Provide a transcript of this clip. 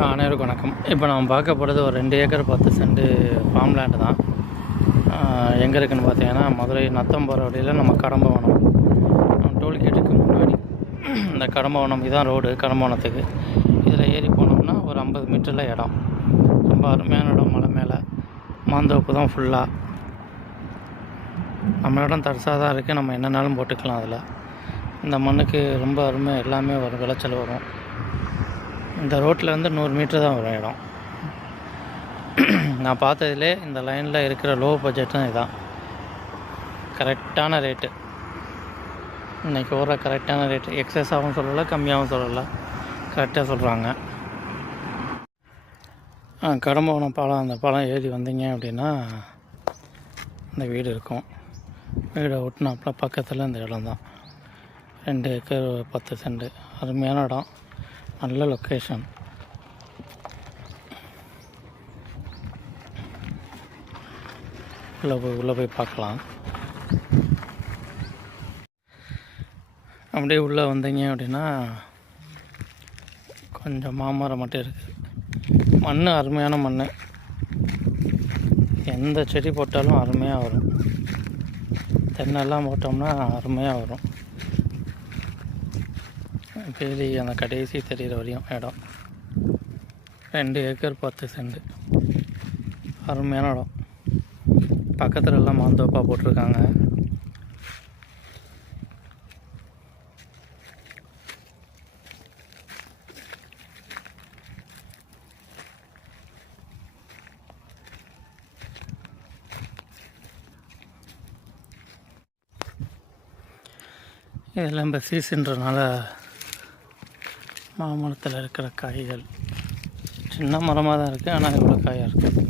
அனைவருக்கும் வணக்கம். இப்போ நம்ம பார்க்க போகிறது ஒரு 2 ஏக்கர் 10 சென்ட் ஃபார்ம் லேண்டு தான். எங்கே இருக்குதுன்னு பார்த்தீங்கன்னா, மதுரை நத்தம் போகிற வழியில் நம்ம கடம்பவனம் டோல்கேட்டுக்கு முன்னாடி இந்த கடம்பவனம் இதுதான் ரோடு. கடம்பவனத்துக்கு இதில் ஏறி போனோம்னா ஒரு 50 மீட்டரில் இடம். ரொம்ப அருமையான இடம். மலை மேலே மாந்தோப்பு தான் ஃபுல்லாக. நம்ம இடம் தரிசாக தான் இருக்குது. நம்ம என்னன்னாலும் போட்டுக்கலாம். அதில் இந்த மண்ணுக்கு ரொம்ப அருமை. எல்லாமே வரும், விளைச்சல் வரும். இந்த ரோட்டில் வந்து 100 மீட்டர் தான் வரும் இடம். நான் பார்த்ததுலே இந்த லைனில் இருக்கிற லோ பட்ஜெட்டும் இதுதான். கரெக்டான ரேட்டு, இன்றைக்கி வர கரெக்டான ரேட்டு. எக்ஸஸாகவும் சொல்லலை, கம்மியாகவும் சொல்லலை, கரெக்டாக சொல்கிறாங்க. கடம்பவனம் பாலம், அந்த பாலம் ஏறி வந்தீங்க அப்படின்னா இந்த வீடு இருக்கும். வீடை ஒட்டினாப்புல பக்கத்தில் இந்த இடம் தான். 2 ஏக்கர் 10 சென்ட். அருமையான இடம், நல்ல லொக்கேஷன். உள்ளே போய் பார்க்கலாம். அப்படியே உள்ளே வந்தீங்க அப்படின்னா கொஞ்சம் மாமரம் மட்டும் இருக்குது. மண் அருமையான மண். எந்த செடி போட்டாலும் அருமையாக வரும். தென்னெல்லாம் போட்டோம்னா அருமையாக வரும். டெய்லி அந்த கடைசி தெரிகிற வரையும் இடம். 2 ஏக்கர் 10 சென்ட். அருமையான இடம். பக்கத்தில் எல்லாம் மாந்தோப்பாக போட்டிருக்காங்க. இதெல்லாம் இப்போ சீசன்றனால மாமரத்தில் இருக்கிற காய்கள் சின்ன மரமாக தான் இருக்குது, ஆனால் இவ்வளோ காயாக இருக்குது.